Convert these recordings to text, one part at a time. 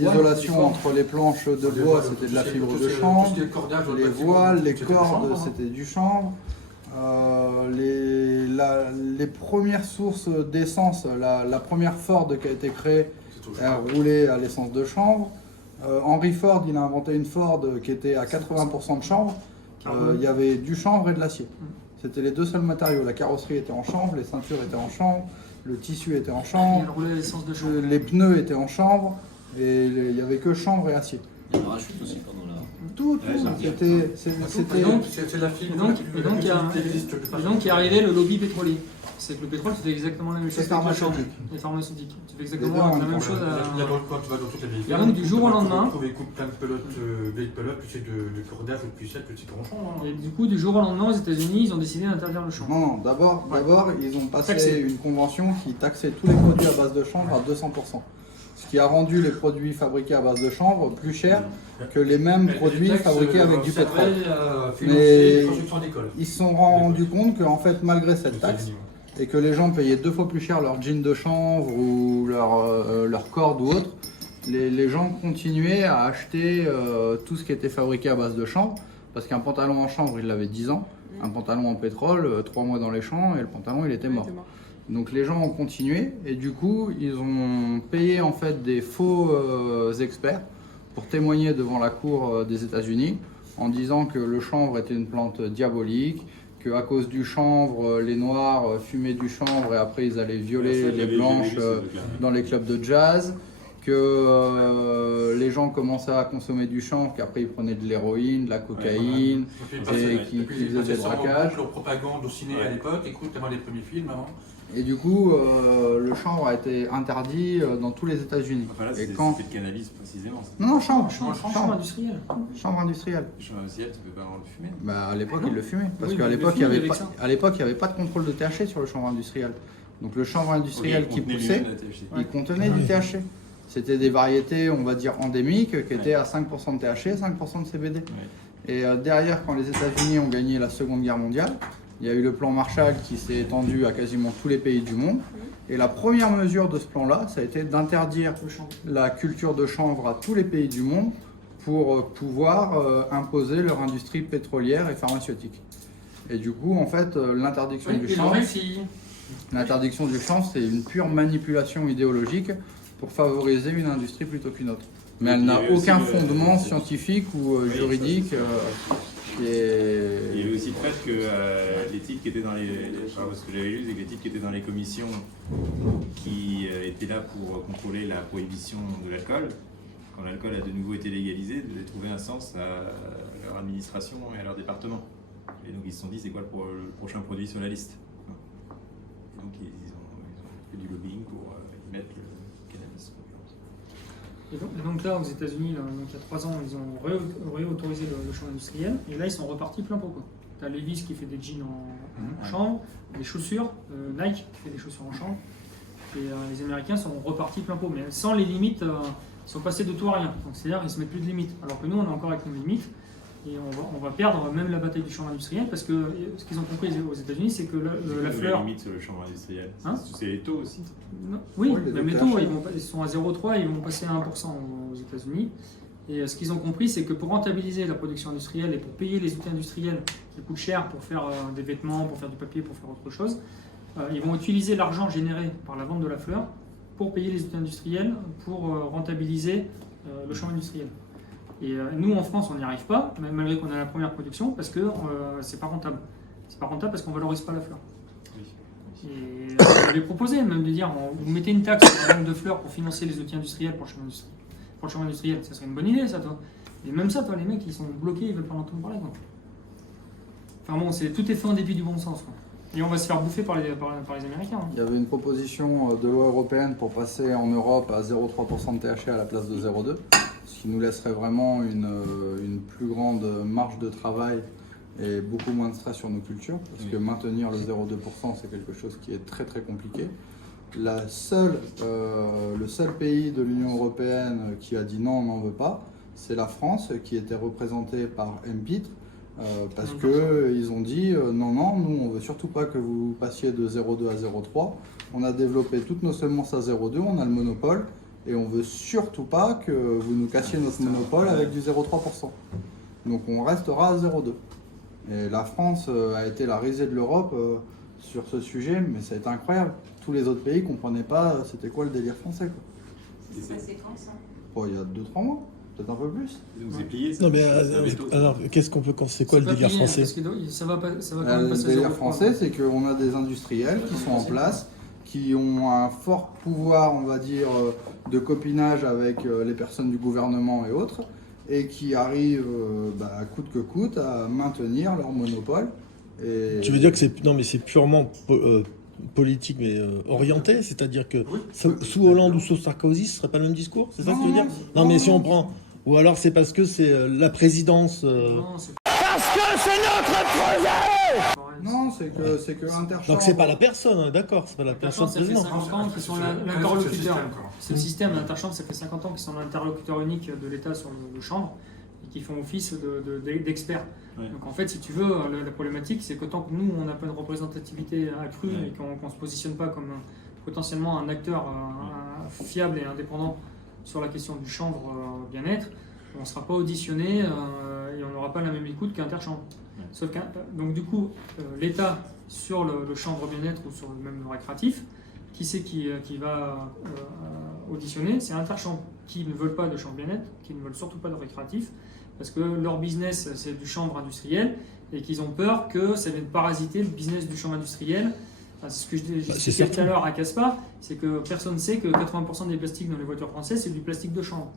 l'isolation entre les planches de bois, c'était de la fibre de chanvre. Les voiles, les cordes, c'était du chanvre. Les premières sources d'essence, la première Ford qui a été créée, elle roulait à l'essence de chanvre. Henry Ford, il a inventé une Ford qui était à 80% de chanvre. Il y avait du chanvre et de l'acier. C'était les deux seuls matériaux. La carrosserie était en chanvre, les ceintures étaient en chanvre, le tissu était en chanvre, les pneus étaient en chanvre, et il n'y avait que chanvre et acier. Il y a un rachute aussi pendant la... Tout. C'était... Donc, il est arrivé le lobby pétrolier. C'est que le pétrole, c'était exactement la même chose. Les pharmaceutiques. Tu fais exactement la même chose. Et donc, du jour au lendemain. Plein de pelotes, vieilles pelotes, plus c'est de cordage, plus c'est petit tranchant. Et du coup, du jour au lendemain, aux États-Unis, ils ont décidé d'interdire le chanvre. Non, d'abord, ils ont passé une convention qui taxait tous les produits à base de chanvre à 200%. Ce qui a rendu les produits fabriqués à base de chanvre plus chers que les mêmes produits fabriqués avec du pétrole. Mais ils se sont rendus compte qu'en fait, malgré cette taxe, et que les gens payaient 2 fois plus cher leur jean de chanvre ou leur corde ou autre, les gens continuaient à acheter tout ce qui était fabriqué à base de chanvre, parce qu'un pantalon en chanvre, il avait 10 ans, un pantalon en pétrole, 3 mois dans les champs, et le pantalon, il était mort. Donc les gens ont continué, et du coup, ils ont payé en fait des faux experts pour témoigner devant la cour des États-Unis en disant que le chanvre était une plante diabolique, qu'à cause du chanvre, les noirs fumaient du chanvre et après ils allaient violer les blanches dans les clubs de jazz, que les gens commençaient à consommer du chanvre, qu'après ils prenaient de l'héroïne, de la cocaïne, et qu'ils faisaient des braquages. Leur propagande au ciné à l'époque, écoute, tellement les premiers films avant. Et du coup, le chanvre a été interdit dans tous les États-Unis. Enfin là, c'était le cannabis précisément. Non, chanvre industriel. Chanvre industriel. Chanvre industriel, tu peux pas vraiment le fumer. Bah, à l'époque, ils le fumaient. Parce qu'à l'époque, il n'y avait pas de contrôle de THC sur le chanvre industriel. Donc le chanvre industriel qui poussait, il contenait du THC. C'était des variétés, on va dire, endémiques, qui étaient à 5% de THC, 5% de CBD. Et derrière, quand les États-Unis ont gagné la Seconde Guerre mondiale, il y a eu le plan Marshall qui s'est étendu à quasiment tous les pays du monde. Et la première mesure de ce plan-là, ça a été d'interdire la culture de chanvre à tous les pays du monde pour pouvoir imposer leur industrie pétrolière et pharmaceutique. Et du coup, en fait, l'interdiction du chanvre, c'est une pure manipulation idéologique pour favoriser une industrie plutôt qu'une autre. Mais elle n'a aucun fondement scientifique ou juridique. Il y avait aussi le fait que les types qui étaient dans ce que j'avais lu, c'est que les types qui étaient dans les commissions qui étaient là pour contrôler la prohibition de l'alcool, quand l'alcool a de nouveau été légalisé, devaient trouver un sens à leur administration et à leur département. Et donc ils se sont dit, c'est quoi le prochain produit sur la liste? Et donc ils ont fait du lobbying pour y mettre le cannabis. Et donc là, aux États-Unis, il y a 3 ans, ils ont réautorisé le chanvre industriel. Et là, ils sont repartis plein pot. Tu as Levi's qui fait des jeans en chanvre, des chaussures, Nike qui fait des chaussures en chanvre. Et les Américains sont repartis plein pot. Mais sans les limites, ils sont passés de tout à rien. Donc c'est-à-dire qu'ils ne se mettent plus de limites. Alors que nous, on est encore avec nos limites. Et on va perdre même la bataille du chanvre industriel parce que ce qu'ils ont compris aux États-Unis, c'est que la fleur. Les limites sur le chanvre industriel. C'est les taux aussi. Oui, même les taux, ils sont à 0,3 et ils vont passer à 1% aux États-Unis. Et ce qu'ils ont compris, c'est que pour rentabiliser la production industrielle et pour payer les outils industriels qui coûtent cher pour faire des vêtements, pour faire du papier, pour faire autre chose, ils vont utiliser l'argent généré par la vente de la fleur pour payer les outils industriels, pour rentabiliser le chanvre industriel. Et nous, en France, on n'y arrive pas, malgré qu'on a la première production, parce que c'est pas rentable. C'est pas rentable parce qu'on valorise pas la fleur. Et on avait proposé même de dire, vous mettez une taxe sur la vente de fleurs pour financer les outils industriels pour le chanvre industriel. Ça serait une bonne idée, ça, toi. Et même ça, toi, les mecs, ils sont bloqués, ils veulent pas entendre parler, quoi. Enfin bon, tout est fait en dépit du bon sens, quoi. Et on va se faire bouffer par les Américains. Il y avait une proposition de loi européenne pour passer en Europe à 0,3% de THC à la place de 0,2%. Ce qui nous laisserait vraiment une plus grande marge de travail et beaucoup moins de stress sur nos cultures, parce que maintenir le 0,2%, c'est quelque chose qui est très très compliqué. Le seul pays de l'Union européenne qui a dit non, on n'en veut pas, c'est la France, qui était représentée par MPITRE, parce qu'ils ont dit non, nous on veut surtout pas que vous passiez de 0,2 à 0,3. On a développé toutes nos semences à 0,2, on a le monopole. et on veut surtout pas que vous nous cassiez notre monopole avec du 0,3%. Donc on restera à 0,2. Et la France a été la risée de l'Europe sur ce sujet, mais ça a été incroyable. Tous les autres pays ne comprenaient pas c'était quoi le délire français, quoi. C'est quand ça? Il y a 2-3 mois, peut-être un peu plus. Donc c'est plié ça. Non mais alors qu'est-ce qu'on peut c'est quoi le délire français? Parce que ça va quand même passer Le délire français, c'est qu'on a des industriels qui sont en place, qui ont un fort pouvoir, on va dire, de copinage avec les personnes du gouvernement et autres, et qui arrivent, coûte que coûte, à maintenir leur monopole. Et... Tu veux dire que c'est purement politique mais orienté, c'est-à-dire que sous Hollande ou sous Sarkozy, ce serait pas le même discours, c'est ça que tu veux dire? Non mais si on prend, ou alors c'est parce que c'est la présidence. Non, c'est Parce que c'est notre projet! Non, c'est que interchange. Donc c'est pas la personne, d'accord, c'est pas la personne ça fait président. 50 ans qu'ils sont l'interlocuteur. C'est le système, l'interchambre, ça fait 50 ans qu'ils sont l'interlocuteur unique de l'État sur le chambre et qui font office d'experts. Ouais. Donc en fait, si tu veux, la problématique, c'est que tant que nous, on n'a pas une représentativité accrue et qu'on ne se positionne pas comme potentiellement un acteur fiable et indépendant sur la question du chanvre bien-être, on ne sera pas auditionné et on n'aura pas la même écoute qu'Interchambre. Ouais. Sauf donc du coup, l'État sur le chanvre bien-être ou sur le même récréatif, qui c'est qui va auditionner? C'est Interchambre, qui ne veulent pas de chanvre bien-être, qui ne veulent surtout pas de récréatif, parce que leur business c'est du chanvre industriel et qu'ils ont peur que ça vienne parasiter le business du chanvre industriel. Enfin, c'est ce que j'ai expliqué tout à l'heure à Caspar, c'est que personne ne sait que 80% des plastiques dans les voitures françaises c'est du plastique de chanvre.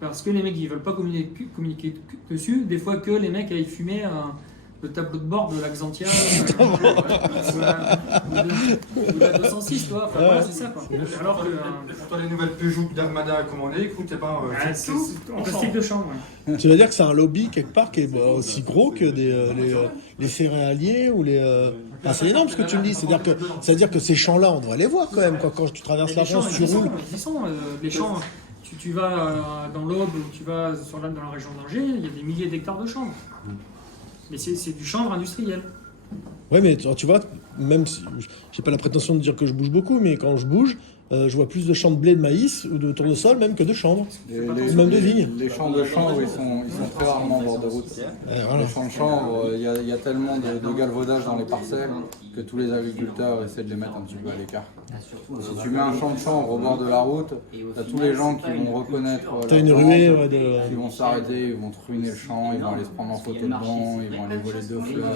Parce que les mecs ils veulent pas communiquer dessus, des fois que les mecs aillent fumer le tableau de bord de la Xantia ou la 206, toi. Enfin, voilà, c'est ça quoi. Alors que Pourtant les nouvelles Peugeot d'Armada commandées, écoute, c'est pas c'est en plastique de chanvre. Ouais. Tu veux dire que c'est un lobby quelque part qui est aussi gros que les céréaliers ou les. Enfin, c'est énorme ce que tu me dis. C'est-à-dire que ces champs-là, on devrait les voir quand même. Quand tu traverses la France, tu roules. Les champs, tu vas dans l'Aube ou tu vas dans la région d'Angers, il y a des milliers d'hectares de chanvre. Mais c'est du chanvre industriel. Ouais, mais tu vois, même si j'ai pas la prétention de dire que je bouge beaucoup, mais quand je bouge, je vois plus de champs de blé, de maïs ou de tournesol même que de chanvre. Même de vignes. Les champs de chanvre, ils sont très rarement en bord de route. Voilà. Les champs de chanvre, il y a tellement de galvaudage dans les parcelles que tous les agriculteurs essaient de les mettre un petit peu à l'écart. Si tu mets un champ de chanvre au bord de la route, tu as tous les gens qui vont reconnaître T'as une ruée qui vont s'arrêter, ils vont te ruiner le champ, ils vont aller se prendre en photo dedans, ils vont aller voler 2 fleurs.